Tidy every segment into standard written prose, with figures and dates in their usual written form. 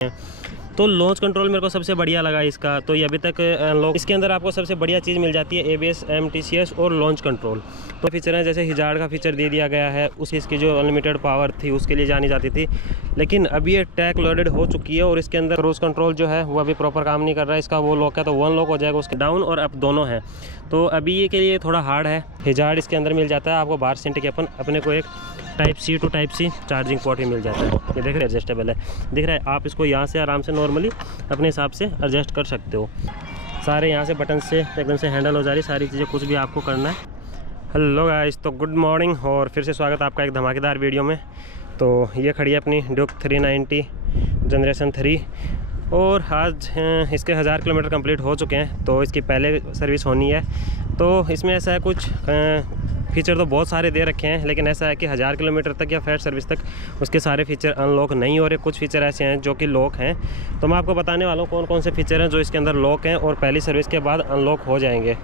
तो launch control मेरे को सबसे बढ़िया लगा इसका। तो ये अभी तक अनलॉक, इसके अंदर आपको सबसे बढ़िया चीज़ मिल जाती है ABS, MTCS और लॉन्च कंट्रोल। तो फीचर है जैसे हिजार्ड का फीचर दे दिया गया है, उसकी इसकी जो अनलिमिटेड पावर थी उसके लिए जानी जाती थी, लेकिन अभी ये टैग लोडेड हो चुकी है और इसके अंदर क्रूज़ कंट्रोल जो है वो अभी प्रॉपर काम नहीं कर रहा है। इसका वो लॉक है तो वन लॉक हो जाएगा, उसके डाउन और अप दोनों हैं। तो अभी ये के लिए थोड़ा हार्ड है। हिजार्ड इसके अंदर मिल जाता है आपको 12 के अपने को एक type C to type C charging port ही मिल जाता है। ये देख रहे हैं एडजस्टेबल है, दिख रहा है। आप इसको यहाँ से आराम से नॉर्मली अपने हिसाब से एडजस्ट कर सकते हो। सारे यहाँ से बटन से एकदम से हैंडल हो जा रही सारी चीज़ें, कुछ भी आपको करना है। हेलो गाइस, तो गुड मॉर्निंग और फिर से स्वागत आपका एक धमाकेदार वीडियो में। तो ये खड़ी है अपनी ड्यूक 390 जनरेशन 3 और आज इसके 1000 किलोमीटर कंप्लीट हो चुके हैं। तो इसकी पहले सर्विस होनी है। तो इसमें ऐसा है, कुछ फीचर तो बहुत सारे दे रखे हैं, लेकिन ऐसा है कि 1000 किलोमीटर तक या फैट सर्विस तक उसके सारे फीचर अनलॉक नहीं हो रहे। कुछ फीचर ऐसे हैं जो कि लॉक हैं। तो मैं आपको बताने वाला हूँ कौन कौन से फीचर हैं जो इसके अंदर लॉक हैं और पहली सर्विस के बाद अनलॉक हो जाएंगे।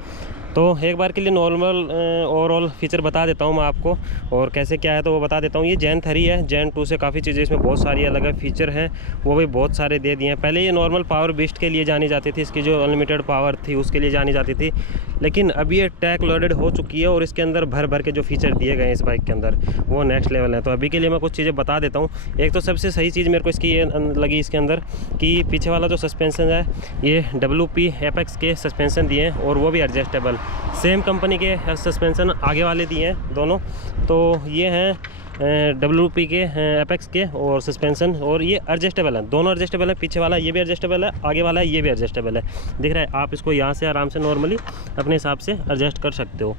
तो एक बार के लिए नॉर्मल ओवरऑल फीचर बता देता हूँ मैं आपको, और कैसे क्या है तो वो बता देता हूँ। ये जेन 3 है, जेन 2 से काफ़ी चीज़ें इसमें बहुत सारी अलग अलग फीचर हैं, वो भी बहुत सारे दे दिए हैं। पहले ये नॉर्मल पावर बीस्ट के लिए जानी जाती थी, इसकी जो अनलिमिटेड पावर थी उसके लिए जानी जाती थी, लेकिन अभी ये टैग लोडेड हो चुकी है और इसके अंदर भर भर के जो फीचर दिए गए हैं इस बाइक के अंदर वो नेक्स्ट लेवल है। तो अभी के लिए मैं कुछ चीज़ें बता देता हूँ। एक तो सबसे सही चीज़ मेरे को इसकी ये लगी इसके अंदर कि पीछे वाला जो सस्पेंसन है ये WP एपेक्स के सस्पेंसन दिए हैं और वो भी एडजस्टेबल। सेम कंपनी के सस्पेंसन आगे वाले दिए हैं दोनों। तो ये हैं WP के एपेक्स के और सस्पेंसन, और ये एडजस्टेबल है, दोनों एडजस्टेबल है। पीछे वाला ये भी एडजस्टेबल है, आगे वाला ये भी एडजस्टेबल है, दिख रहा है। आप इसको यहाँ से आराम से नॉर्मली अपने हिसाब से एडजस्ट कर सकते हो।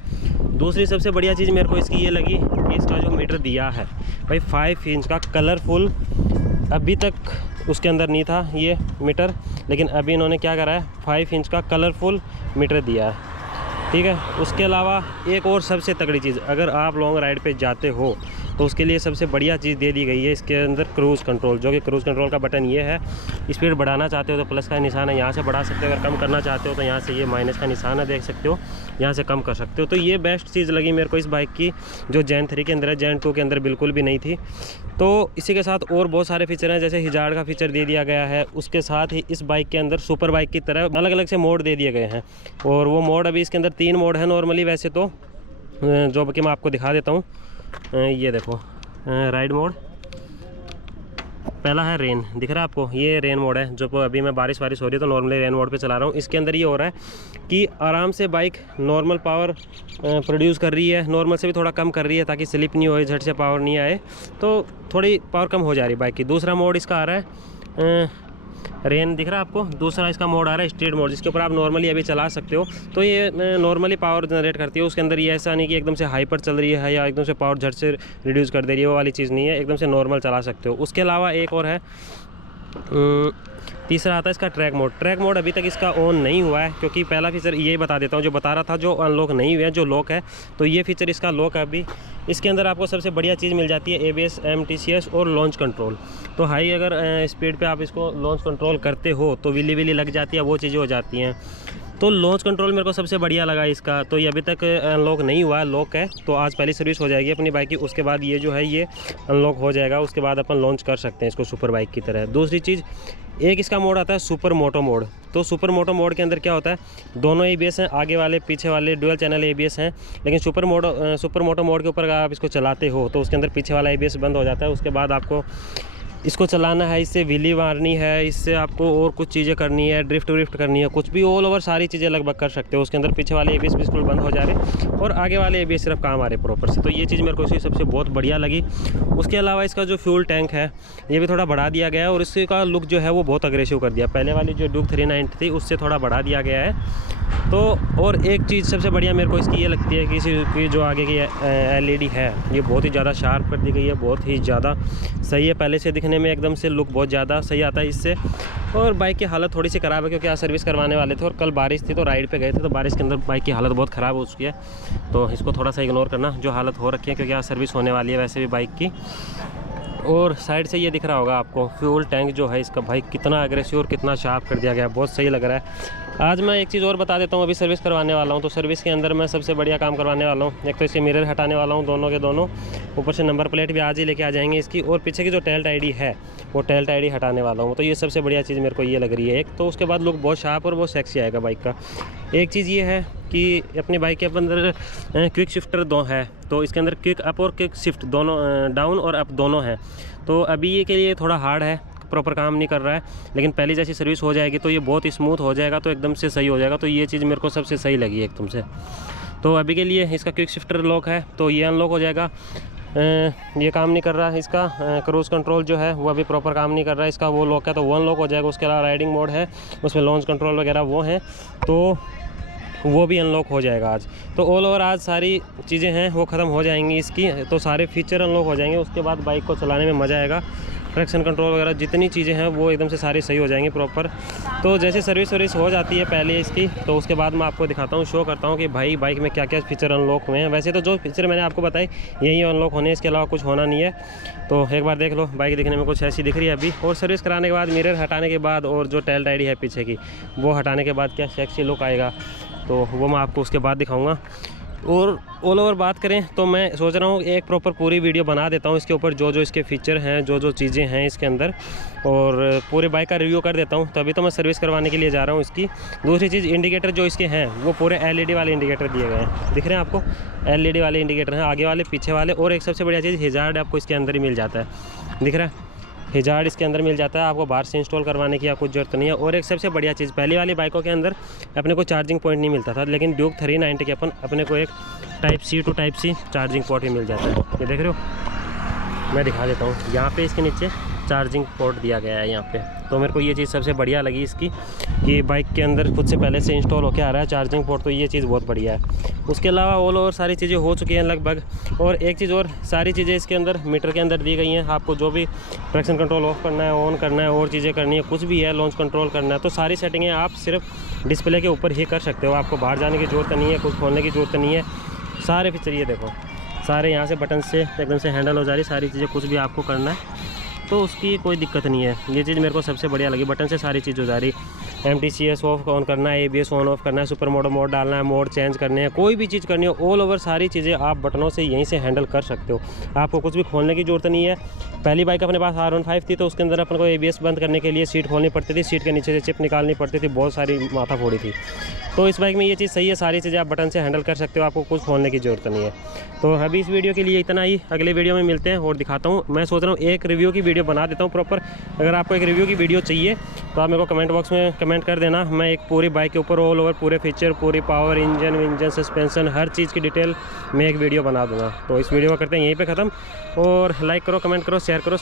दूसरी सबसे बढ़िया चीज़ मेरे को इसकी ये लगी कि इसका जो मीटर दिया है भाई 5 इंच का कलरफुल, अभी तक उसके अंदर नहीं था ये मीटर, लेकिन अभी इन्होंने क्या करा है 5 इंच का कलरफुल मीटर दिया है, ठीक है। उसके अलावा एक और सबसे तगड़ी चीज़, अगर आप लॉन्ग राइड पे जाते हो तो उसके लिए सबसे बढ़िया चीज़ दे दी गई है इसके अंदर क्रूज़ कंट्रोल, जो कि क्रूज़ कंट्रोल का बटन ये है। स्पीड बढ़ाना चाहते हो तो प्लस का निशान है, यहाँ से बढ़ा सकते हो। अगर कम करना चाहते हो तो यहाँ से ये माइनस का निशान है, देख सकते हो, यहाँ से कम कर सकते हो। तो ये बेस्ट चीज़ लगी मेरे को इस बाइक की, जो जेन 3 के अंदर है, जेन 2 के अंदर बिल्कुल भी नहीं थी। तो इसी के साथ और बहुत सारे फीचर हैं, जैसे हिजार्ड का फीचर दे दिया गया है। उसके साथ ही इस बाइक के अंदर सुपर बाइक की तरह अलग अलग से मोड दे दिए गए हैं, और वो मोड अभी इसके अंदर 3 मोड है नॉर्मली वैसे तो, जो कि मैं आपको दिखा देता हूँ। ये देखो, राइड मोड पहला है, रेन दिख रहा है आपको, ये रेन मोड है। जो अभी मैं बारिश हो रही है तो नॉर्मली रेन मोड पे चला रहा हूँ। इसके अंदर ये हो रहा है कि आराम से बाइक नॉर्मल पावर प्रोड्यूस कर रही है, नॉर्मल से भी थोड़ा कम कर रही है ताकि स्लिप नहीं हो, झट से पावर नहीं आए, तो थोड़ी पावर कम हो जा रही है बाइक की। दूसरा मोड इसका आ रहा है रेन, दिख रहा है आपको। दूसरा इसका मोड आ रहा है स्ट्रीट मोड, जिसके ऊपर आप नॉर्मली अभी चला सकते हो। तो ये नॉर्मली पावर जनरेट करती है। उसके अंदर ये ऐसा नहीं कि एकदम से हाइपर चल रही है या एकदम से पावर झट से रिड्यूस कर दे रही है, वो वाली चीज़ नहीं है, एकदम से नॉर्मल चला सकते हो। उसके अलावा एक और है, तीसरा आता है इसका ट्रैक मोड। ट्रैक मोड अभी तक इसका ऑन नहीं हुआ है, क्योंकि पहला फीचर ये बता देता हूँ जो बता रहा था, जो अनलॉक नहीं हुआ है, जो लॉक है, तो ये फीचर इसका लॉक है अभी। इसके अंदर आपको सबसे बढ़िया चीज़ मिल जाती है ABS, MTCS और लॉन्च कंट्रोल। तो हाई अगर स्पीड पे आप इसको लॉन्च कंट्रोल करते हो तो विली विली लग जाती है, वो चीज़ें हो जाती हैं। तो लॉन्च कंट्रोल मेरे को सबसे बढ़िया लगा इसका। तो ये अभी तक अनलॉक नहीं हुआ है, लॉक है। तो आज पहली सर्विस हो जाएगी अपनी बाइक की, उसके बाद ये जो है ये अनलॉक हो जाएगा, उसके बाद अपन लॉन्च कर सकते हैं इसको सुपर बाइक की तरह। दूसरी चीज़, एक इसका मोड आता है सुपर मोटो मोड। तो सुपर मोटो मोड के अंदर क्या होता है, दोनों ABS हैं, आगे वाले पीछे वाले डुअल चैनल ABS हैं, लेकिन सुपर मोटो मोड के ऊपर अगर आप इसको चलाते हो तो उसके अंदर पीछे वाला ABS बंद हो जाता है। उसके बाद आपको इसको चलाना है, इससे व्हीली मारनी है, इससे आपको और कुछ चीज़ें करनी है, ड्रिफ्ट करनी है, कुछ भी ऑल ओवर सारी चीज़ें लगभग कर सकते हो। उसके अंदर पीछे वाले ABS बिल्कुल बंद हो जा रहे और आगे वाले ABS सिर्फ काम आ रहे प्रॉपर से। तो ये चीज़ मेरे को इसकी सबसे बहुत बढ़िया लगी। उसके अलावा इसका जो फ्यूल टैंक है ये भी थोड़ा बढ़ा दिया गया है, और इसका लुक जो है वो बहुत अग्रेसिव कर दिया। पहले वाली जो ड्यूक 390 थी उससे थोड़ा बढ़ा दिया गया है। तो और एक चीज़ सबसे बढ़िया मेरे को इसकी ये लगती है कि इसकी जो आगे की LED है ये बहुत ही ज़्यादा शार्प कर दी गई है, बहुत ही ज़्यादा सही है। पहले से दिखने में एकदम से लुक बहुत ज़्यादा सही आता है इससे। और बाइक की हालत थोड़ी सी ख़राब है, क्योंकि आज सर्विस करवाने वाले थे और कल बारिश थी तो राइड पे गए थे, तो बारिश के अंदर बाइक की हालत बहुत ख़राब हो चुकी है। तो इसको थोड़ा सा इग्नोर करना जो हालत हो रखी है, क्योंकि आज सर्विस होने वाली है वैसे भी बाइक की। और साइड से ये दिख रहा होगा आपको फ्यूल टैंक जो है इसका, भाई कितना एग्रेसिव और कितना शार्प कर दिया गया है, बहुत सही लग रहा है। आज मैं एक चीज़ और बता देता हूँ, अभी सर्विस करवाने वाला हूँ, तो सर्विस के अंदर मैं सबसे बढ़िया काम करवाने वाला हूँ। एक तो इसके मिरर हटाने वाला हूँ दोनों के दोनों, ऊपर से नंबर प्लेट भी आज ही लेके आ जाएंगे इसकी, और पीछे की जो टेल टाइडी है वो टेल टाइडी हटाने वाला हूँ। तो ये सबसे बढ़िया चीज़ मेरे को ये लग रही है एक। तो उसके बाद लुक बहुत शार्प और बहुत सेक्सी आएगा बाइक का। एक चीज़ ये है कि अपनी बाइक के अंदर क्विक शिफ्टर दो है, तो इसके अंदर क्विक अप और क्विक शिफ्ट दोनों, डाउन और अप दोनों हैं। तो अभी ये के लिए थोड़ा हार्ड है, प्रॉपर काम नहीं कर रहा है, लेकिन पहले जैसी सर्विस हो जाएगी तो ये बहुत स्मूथ हो जाएगा, तो एकदम से सही हो जाएगा। तो ये चीज़ मेरे को सबसे सही लगी एकदम से। तो अभी के लिए इसका क्विक शिफ्टर लॉक है, तो ये अनलॉक हो जाएगा। ये काम नहीं कर रहा है इसका क्रूज़ कंट्रोल जो है वो अभी प्रॉपर काम नहीं कर रहा है इसका, वो लॉक है तो वो अनलॉक हो जाएगा। उसके अलावा राइडिंग मोड है, उसमें लॉन्च कंट्रोल वगैरह वो हैं, तो वो भी अनलॉक हो जाएगा आज। तो ऑल ओवर आज सारी चीज़ें हैं वो ख़त्म हो जाएंगी इसकी, तो सारे फीचर अनलॉक हो जाएंगे। उसके बाद बाइक को चलाने में मज़ा आएगा, ट्रैक्शन कंट्रोल वगैरह जितनी चीज़ें हैं वो एकदम से सारी सही हो जाएंगी प्रॉपर। तो जैसे सर्विस हो जाती है पहले इसकी, तो उसके बाद मैं आपको दिखाता हूँ, शो करता हूँ कि भाई बाइक में क्या क्या फीचर अनलॉक हुए हैं। वैसे तो जो फीचर मैंने आपको बताए यही अनलॉक होने, इसके अलावा कुछ होना नहीं है। तो एक बार देख लो, बाइक दिखने में कुछ ऐसी दिख रही है अभी। और सर्विस कराने के बाद, मिरर हटाने के बाद और जो टेल टाइडी है पीछे की वो हटाने के बाद क्या सेक्सी लुक आएगा, तो वो मैं आपको उसके बाद दिखाऊँगा। और ऑल ओवर बात करें तो मैं सोच रहा हूँ एक प्रॉपर पूरी वीडियो बना देता हूँ इसके ऊपर, जो जो इसके फ़ीचर हैं, जो जो चीज़ें हैं इसके अंदर, और पूरे बाइक का रिव्यू कर देता हूँ। तो अभी तो मैं सर्विस करवाने के लिए जा रहा हूँ इसकी। दूसरी चीज़, इंडिकेटर जो इसके हैं वो पूरे LED वाले इंडिकेटर दिए गए हैं, दिख रहे हैं आपको, LED वाले इंडिकेटर हैं, आगे वाले पीछे वाले। और एक सबसे बढ़िया चीज़, हिजार्ड आपको इसके अंदर ही मिल जाता है, दिख रहा है, हिजार्ड इसके अंदर मिल जाता है, आपको बाहर से इंस्टॉल करवाने की या कुछ ज़रूरत नहीं है। और एक सबसे बढ़िया चीज़, पहली वाली बाइकों के अंदर अपने को चार्जिंग पॉइंट नहीं मिलता था, लेकिन ड्यूक 390 के अपने को एक type C to type C charging port ही मिल जाता है। ये देख रहे हो, मैं दिखा देता हूँ, यहाँ पे इसके नीचे चार्जिंग पोर्ट दिया गया है यहाँ पे। तो मेरे को ये चीज़ सबसे बढ़िया लगी इसकी, कि बाइक के अंदर खुद से पहले से इंस्टॉल होकर आ रहा है चार्जिंग पोर्ट, तो ये चीज़ बहुत बढ़िया है। उसके अलावा ऑल ओवर सारी चीज़ें हो चुकी हैं लगभग। और एक चीज़ और, सारी चीज़ें इसके अंदर मीटर के अंदर दी गई हैं। आपको जो भी ट्रैक्शन कंट्रोल ऑफ करना है, ऑन करना है, और चीज़ें करनी है, कुछ भी है, लॉन्च कंट्रोल करना है, तो सारी सेटिंगें आप सिर्फ डिस्प्ले के ऊपर ही कर सकते हो। आपको बाहर जाने की ज़रूरत नहीं है, कुछ खोलने की ज़रूरत नहीं है। सारे फीचर ये देखो, सारे यहाँ से बटन से एकदम से हैंडल हो जा रही सारी चीज़ें, कुछ भी आपको करना है तो उसकी कोई दिक्कत नहीं है। ये चीज़ मेरे को सबसे बढ़िया लगी, बटन से सारी चीज़ हो जा रही। MTCS ऑफ ऑन करना है, ABS ऑन ऑफ करना है, सुपर मोड डालना है, मोड चेंज करने हैं, कोई भी चीज़ करनी हो, ऑल ओवर सारी चीज़ें आप बटनों से यहीं से हैंडल कर सकते हो। आपको कुछ भी खोलने की ज़रूरत नहीं है। पहली बाइक अपने पास R15 थी, तो उसके अंदर अपन को ABS बंद करने के लिए सीट खोलनी पड़ती थी, सीट के नीचे से चिप निकालनी पड़ती थी, बहुत सारी माथा फोड़ी थी। तो इस बाइक में ये चीज़ सही है, सारी चीज़ें आप बटन से हैंडल कर सकते हो, आपको कुछ खोलने की ज़रूरत नहीं है। तो अभी इस वीडियो के लिए इतना ही, अगले वीडियो में मिलते हैं और दिखाता हूँ। मैं सोच रहा हूँ एक रिव्यू की वीडियो बना देता हूँ प्रॉपर। अगर आपको एक रिव्यू की वीडियो चाहिए तो आप मेरे को कमेंट बॉक्स में कमेंट कर देना, मैं एक पूरी बाइक के ऊपर ऑल ओवर पूरे फीचर, पूरी पावर, इंजन सस्पेंशन, हर चीज़ की डिटेल में एक वीडियो बना दूँगा। तो इस वीडियो को करते हैं यहीं पर ख़त्म, और लाइक करो, कमेंट करो, शेयर करो।